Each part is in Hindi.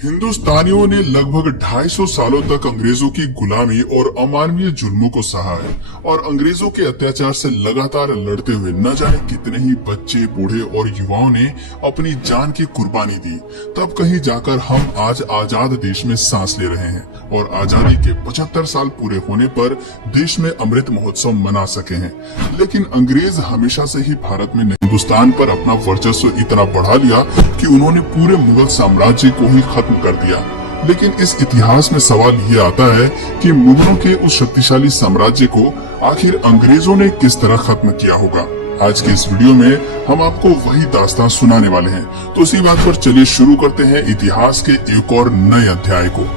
हिंदुस्तानियों ने लगभग 250 सालों तक अंग्रेजों की गुलामी और अमानवीय जुल्मों को सहा है और अंग्रेजों के अत्याचार से लगातार लड़ते हुए न जाने कितने ही बच्चे, बूढ़े और युवाओं ने अपनी जान की कुर्बानी दी। तब कहीं जाकर हम आज आजाद देश में सांस ले रहे हैं और आजादी के 75 साल पूरे होने पर देश में अमृत महोत्सव मना सके हैं। लेकिन अंग्रेज हमेशा से ही भारत में हिंदुस्तान पर अपना वर्चस्व इतना बढ़ा लिया कि उन्होंने पूरे मुगल साम्राज्य को ही खत्म कर दिया। लेकिन इस इतिहास में सवाल ये आता है कि मुगलों के उस शक्तिशाली साम्राज्य को आखिर अंग्रेजों ने किस तरह खत्म किया होगा। आज के इस वीडियो में हम आपको वही दास्तान सुनाने वाले हैं। तो इसी बात पर चलिए शुरू करते हैं इतिहास के एक और नए अध्याय को।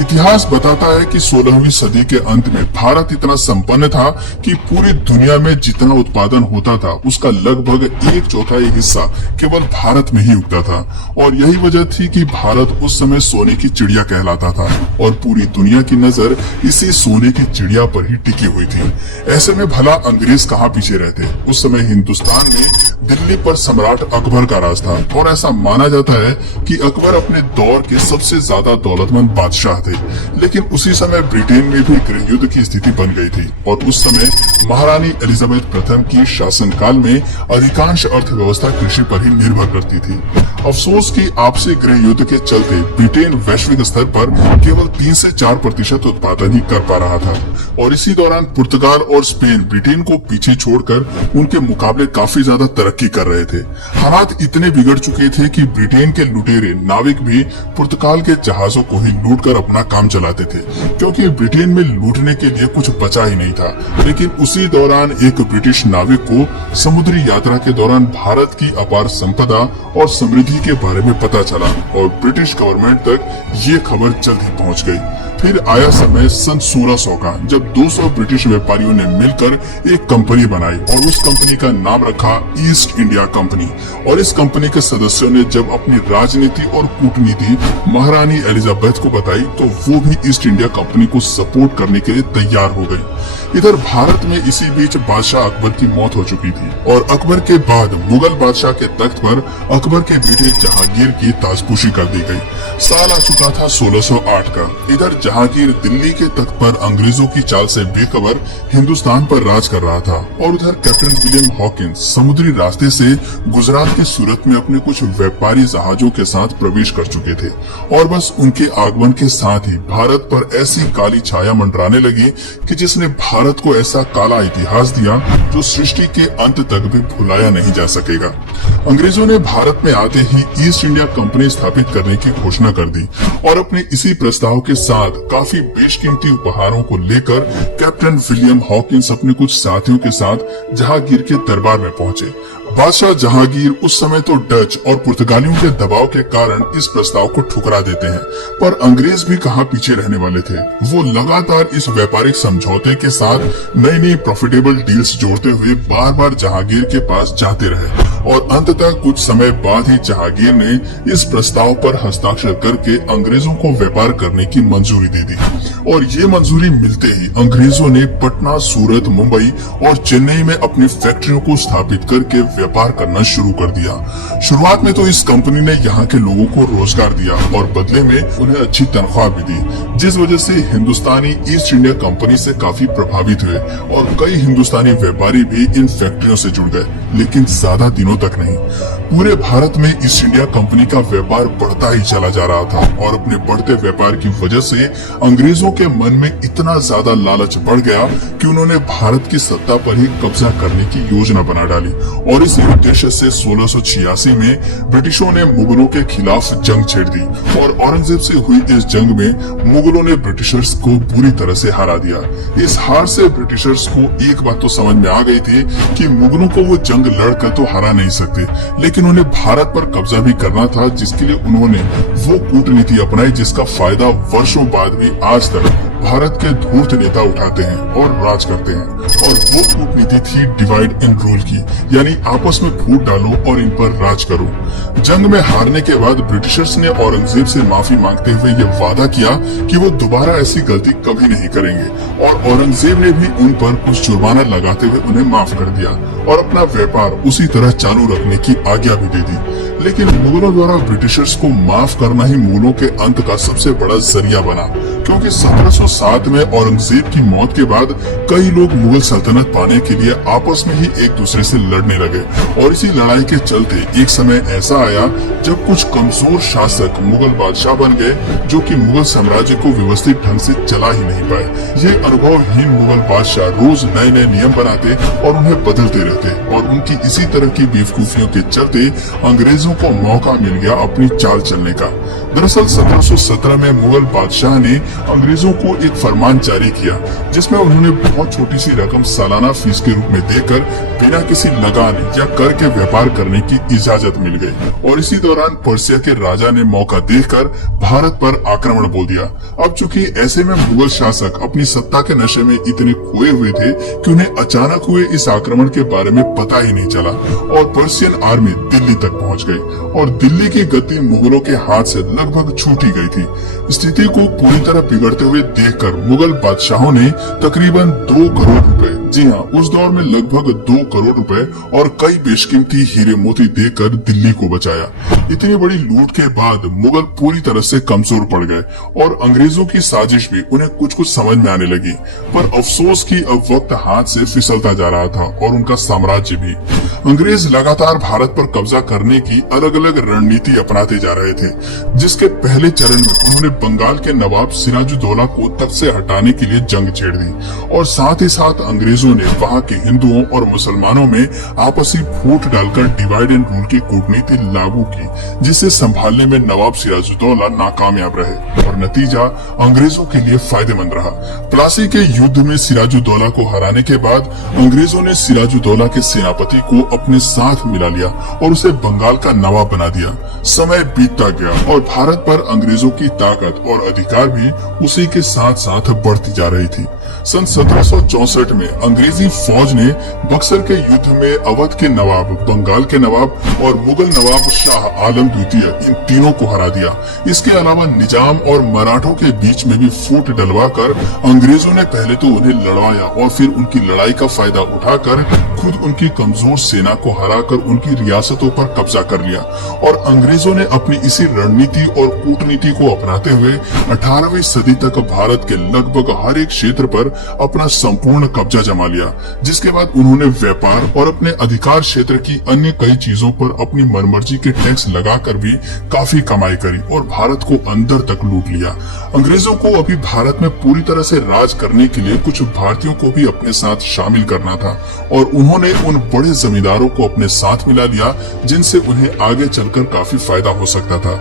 इतिहास बताता है कि 16वीं सदी के अंत में भारत इतना संपन्न था कि पूरी दुनिया में जितना उत्पादन होता था उसका लगभग 1/4 हिस्सा केवल भारत में ही उगता था और यही वजह थी कि भारत उस समय सोने की चिड़िया कहलाता था और पूरी दुनिया की नजर इसी सोने की चिड़िया पर ही टिकी हुई थी। ऐसे में भला अंग्रेज कहाँ पीछे रहते। उस समय हिंदुस्तान में दिल्ली पर सम्राट अकबर का राज था और ऐसा माना जाता है कि अकबर अपने दौर के सबसे ज्यादा दौलतमंद बादशाह थे। लेकिन उसी समय ब्रिटेन में भी गृह युद्ध की स्थिति बन गई थी और उस समय महारानी एलिजाबेथ प्रथम की शासनकाल में अधिकांश अर्थव्यवस्था कृषि पर ही निर्भर करती थी। अफसोस कि आपसी गृह युद्ध के चलते ब्रिटेन वैश्विक स्तर पर केवल 3 से 4% उत्पादन ही कर पा रहा था और इसी दौरान पुर्तगाल और स्पेन ब्रिटेन को पीछे छोड़कर उनके मुकाबले काफी ज्यादा तरक्की कर रहे थे। हालात इतने बिगड़ चुके थे कि ब्रिटेन के लुटेरे नाविक भी पुर्तगाल के जहाजों को ही लूटकर अपना काम चलाते थे, क्योंकि ब्रिटेन में लूटने के लिए कुछ बचा ही नहीं था। लेकिन उसी दौरान एक ब्रिटिश नाविक को समुद्री यात्रा के दौरान भारत की अपार संपदा और समृद्धि के बारे में पता चला और ब्रिटिश गवर्नमेंट तक ये खबर जल्द ही पहुंच गई। फिर आया समय सन 1600 का, जब 200 ब्रिटिश व्यापारियों ने मिलकर एक कंपनी बनाई और उस कंपनी का नाम रखा ईस्ट इंडिया कंपनी। और इस कंपनी के सदस्यों ने जब अपनी राजनीति और कूटनीति महारानी एलिजाबेथ को बताई तो वो भी ईस्ट इंडिया कंपनी को सपोर्ट करने के लिए तैयार हो गए। इधर भारत में इसी बीच बादशाह अकबर की मौत हो चुकी थी और अकबर के बाद मुगल बादशाह के तख्त पर अकबर के बेटे जहांगीर की ताजपोशी कर दी गई। साल आ चुका था 1608 का। इधर जहांगीर दिल्ली के तख्त पर अंग्रेजों की चाल से बेखबर हिंदुस्तान पर राज कर रहा था और उधर कैप्टन विलियम हॉकिंस समुद्री रास्ते से गुजरात के सूरत में अपने कुछ व्यापारी जहाजों के साथ प्रवेश कर चुके थे और बस उनके आगमन के साथ ही भारत पर ऐसी काली छाया मंडराने लगी कि जिसने भारत को ऐसा काला इतिहास दिया जो सृष्टि के अंत तक भी भुलाया नहीं जा सकेगा। अंग्रेजों ने भारत में आते ही ईस्ट इंडिया कंपनी स्थापित करने की घोषणा कर दी और अपने इसी प्रस्ताव के साथ काफी बेशकीमती उपहारों को लेकर कैप्टन विलियम हॉकिंस अपने कुछ साथियों के साथ जहांगीर के दरबार में पहुंचे। बादशाह जहांगीर उस समय तो डच और पुर्तगालियों के दबाव के कारण इस प्रस्ताव को ठुकरा देते हैं, पर अंग्रेज भी कहां पीछे रहने वाले थे। वो लगातार इस व्यापारिक समझौते के साथ नई नई प्रॉफिटेबल डील्स जोड़ते हुए बार बार जहांगीर के पास जाते रहे और अंततः कुछ समय बाद ही जहांगीर ने इस प्रस्ताव पर हस्ताक्षर करके अंग्रेजों को व्यापार करने की मंजूरी दे दी। और ये मंजूरी मिलते ही अंग्रेजों ने पटना, सूरत, मुंबई और चेन्नई में अपनी फैक्ट्रियों को स्थापित करके व्यापार करना शुरू कर दिया। शुरुआत में तो इस कंपनी ने यहाँ के लोगों को रोजगार दिया और बदले में उन्हें अच्छी तनख्वाह भी दी, जिस वजह से हिंदुस्तानी ईस्ट इंडिया कंपनी से काफी प्रभावित हुए और कई हिंदुस्तानी व्यापारी भी इन फैक्ट्रियों से जुड़ गए। लेकिन ज्यादा दिनों तक नहीं। पूरे भारत में ईस्ट इंडिया कंपनी का व्यापार बढ़ता ही चला जा रहा था और अपने बढ़ते व्यापार की वजह से अंग्रेजों के मन में इतना ज्यादा लालच बढ़ गया कि उन्होंने भारत की सत्ता पर ही कब्जा करने की योजना बना डाली और इसी उद्देश्य से 1686 में ब्रिटिशों ने मुगलों के खिलाफ जंग छेड़ दी और औरंगजेब से हुई इस जंग में मुगलों ने ब्रिटिशर्स को बुरी तरह से हरा दिया। इस हार से ब्रिटिशर्स को एक बात तो समझ में आ गई थी कि मुगलों को वो जंग लड़कर तो हरा नहीं सकते, लेकिन उन्हें भारत पर कब्जा भी करना था, जिसके लिए उन्होंने वो कूटनीति अपनाई जिसका फायदा वर्षों बाद भी आज तक भारत के धूर्त नेता उठाते हैं और राज करते हैं। और वो कूटनीति थी डिवाइड एंड रूल की, यानी आपस में फूट डालो और इन पर राज करो। जंग में हारने के बाद ब्रिटिशर्स ने औरंगजेब से माफी मांगते हुए ये वादा किया कि वो दोबारा ऐसी गलती कभी नहीं करेंगे और औरंगजेब ने भी उन पर कुछ जुर्माना लगाते हुए उन्हें माफ कर दिया और अपना व्यापार उसी तरह चालू रखने की आज्ञा भी दे दी। लेकिन मुगलों द्वारा ब्रिटिशर्स को माफ करना ही मुगलों के अंत का सबसे बड़ा जरिया बना, क्योंकि 1707 में औरंगजेब की मौत के बाद कई लोग मुगल सल्तनत पाने के लिए आपस में ही एक दूसरे से लड़ने लगे और इसी लड़ाई के चलते एक समय ऐसा आया जब कुछ कमजोर शासक मुगल बादशाह बन गए जो कि मुगल साम्राज्य को व्यवस्थित ढंग से चला ही नहीं पाए। ये अनुभवहीन मुगल बादशाह रोज नए नए नियम बनाते और उन्हें बदलते रहते और उनकी इसी तरह की बेवकूफियों के चलते अंग्रेजों को मौका मिल गया अपनी चाल चलने का। दरअसल 1717 में मुगल बादशाह ने अंग्रेजों को एक फरमान जारी किया जिसमें उन्होंने बहुत छोटी सी रकम सालाना फीस के रूप में देकर बिना किसी लगान या कर के व्यापार करने की इजाजत मिल गई और इसी दौरान पर्सिया के राजा ने मौका देखकर भारत पर आक्रमण बोल दिया। अब चूंकि ऐसे में मुगल शासक अपनी सत्ता के नशे में इतने खोए हुए थे कि उन्हें अचानक हुए इस आक्रमण के बारे में पता ही नहीं चला और पर्सियन आर्मी दिल्ली तक पहुंच गई और दिल्ली की गद्दी मुगलों के हाथ से लगभग छूट ही गई थी। स्थिति को पूरी तरह बिगड़ते हुए देखकर मुगल बादशाहों ने तकरीबन 2 करोड़ रुपए, जी हाँ, उस दौर में लगभग 2 करोड़ रुपए और कई बेशकीमती हीरे मोती देकर दिल्ली को बचाया। इतनी बड़ी लूट के बाद मुगल पूरी तरह से कमजोर पड़ गए और अंग्रेजों की साजिश भी उन्हें कुछ कुछ समझ में आने लगी। पर अफसोस कि अब वक्त हाथ से फिसलता जा रहा था और उनका साम्राज्य भी। अंग्रेज लगातार भारत पर कब्जा करने की अलग अलग रणनीति अपनाते जा रहे थे, जिसके पहले चरण में उन्होंने बंगाल के नवाब सिराजुद्दौला को तख्त से हटाने के लिए जंग छेड़ दी और साथ ही साथ अंग्रेजों ने वहां के हिंदुओं और मुसलमानों में आपसी फूट डालकर डिवाइड एंड रूल की कूटनीति लागू की, जिसे संभालने में नवाब सिराजुद्दौला नाकामयाब रहे और नतीजा अंग्रेजों के लिए फायदेमंद रहा। प्लासी के युद्ध में सिराजुद्दौला को हराने के बाद अंग्रेजों ने सिराजुद्दौला के सेनापति को अपने साथ मिला लिया और उसे बंगाल का नवाब बना दिया। समय बीतता गया और भारत पर अंग्रेजों की ताकत और अधिकार भी उसी के साथ साथ बढ़ती जा रही थी। सन 1764 में अंग्रेजी फौज ने बक्सर के युद्ध में अवध के नवाब, बंगाल के नवाब और मुगल नवाब शाह आलम द्वितीय इन तीनों को हरा दिया। इसके अलावा निजाम और मराठों के बीच में भी फूट डलवाकर अंग्रेजों ने पहले तो उन्हें लड़वाया और फिर उनकी लड़ाई का फायदा उठाकर खुद उनकी कमजोर सेना को हराकर उनकी रियासतों पर कब्जा कर लिया और अंग्रेजों ने अपनी इसी रणनीति और कूटनीति को अपनाते हुए 18वीं सदी तक भारत के लगभग हर एक क्षेत्र पर अपना संपूर्ण कब्जा जमा लिया, जिसके बाद उन्होंने व्यापार और अपने अधिकार क्षेत्र की अन्य कई चीजों पर अपनी मनमर्जी के टैक्स लगाकर भी काफी कमाई करी और भारत को अंदर तक लूट लिया। अंग्रेजों को अभी भारत में पूरी तरह से राज करने के लिए कुछ भारतीयों को भी अपने साथ शामिल करना था और उन्होंने उन बड़े जमींदारों को अपने साथ मिला लिया जिनसे उन्हें आगे चलकर काफी फायदा हो सकता था।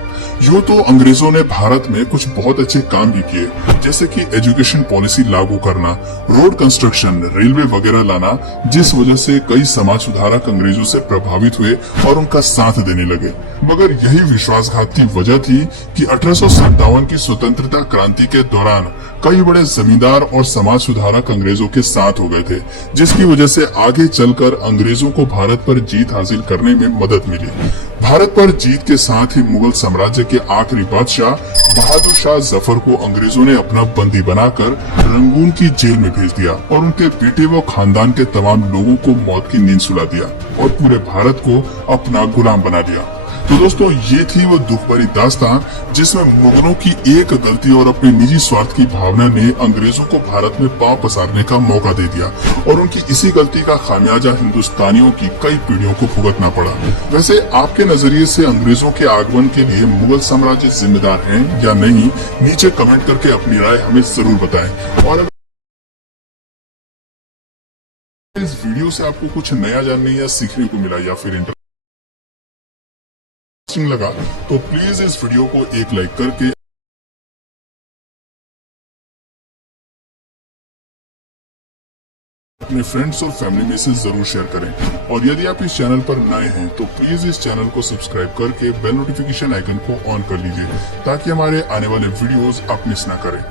यूं तो अंग्रेजों ने भारत में कुछ बहुत अच्छे काम भी किए, जैसे कि एजुकेशन पॉलिसी लागू करना, रोड कंस्ट्रक्शन, रेलवे वगैरह लाना, जिस वजह से कई समाज सुधारक अंग्रेजों से प्रभावित हुए और उनका साथ देने लगे। मगर यही विश्वासघात की वजह थी कि 1857 की स्वतंत्रता क्रांति के दौरान कई बड़े जमींदार और समाज सुधारक अंग्रेजों के साथ हो गए थे, जिसकी वजह से आगे चलकर अंग्रेजों को भारत पर जीत हासिल करने में मदद मिली। भारत पर जीत के साथ ही मुगल साम्राज्य के आखिरी बादशाह बहादुर शाह जफर को अंग्रेजों ने अपना बंदी बनाकर रंगून की जेल में भेज दिया और उनके बेटे व खानदान के तमाम लोगों को मौत की नींद सुला दिया और पूरे भारत को अपना गुलाम बना दिया। तो दोस्तों, ये थी वो दुख भरी दास्तान जिसमें मुगलों की एक गलती और अपने निजी स्वार्थ की भावना ने अंग्रेजों को भारत में पांव पसारने का मौका दे दिया और उनकी इसी गलती का खामियाजा हिंदुस्तानियों की कई पीढ़ियों को भुगतना पड़ा। वैसे आपके नजरिए से अंग्रेजों के आगमन के लिए मुगल साम्राज्य जिम्मेदार है या नहीं, नीचे कमेंट करके अपनी राय हमें जरूर बताएं। और इस वीडियो से आपको कुछ नया जानने या सीखने को मिला या फिर लगा तो प्लीज इस वीडियो को एक लाइक करके अपने फ्रेंड्स और फैमिली में से जरूर शेयर करें और यदि आप इस चैनल पर नए हैं तो प्लीज इस चैनल को सब्सक्राइब करके बेल नोटिफिकेशन आइकन को ऑन कर लीजिए ताकि हमारे आने वाले वीडियोस आप मिस ना करें।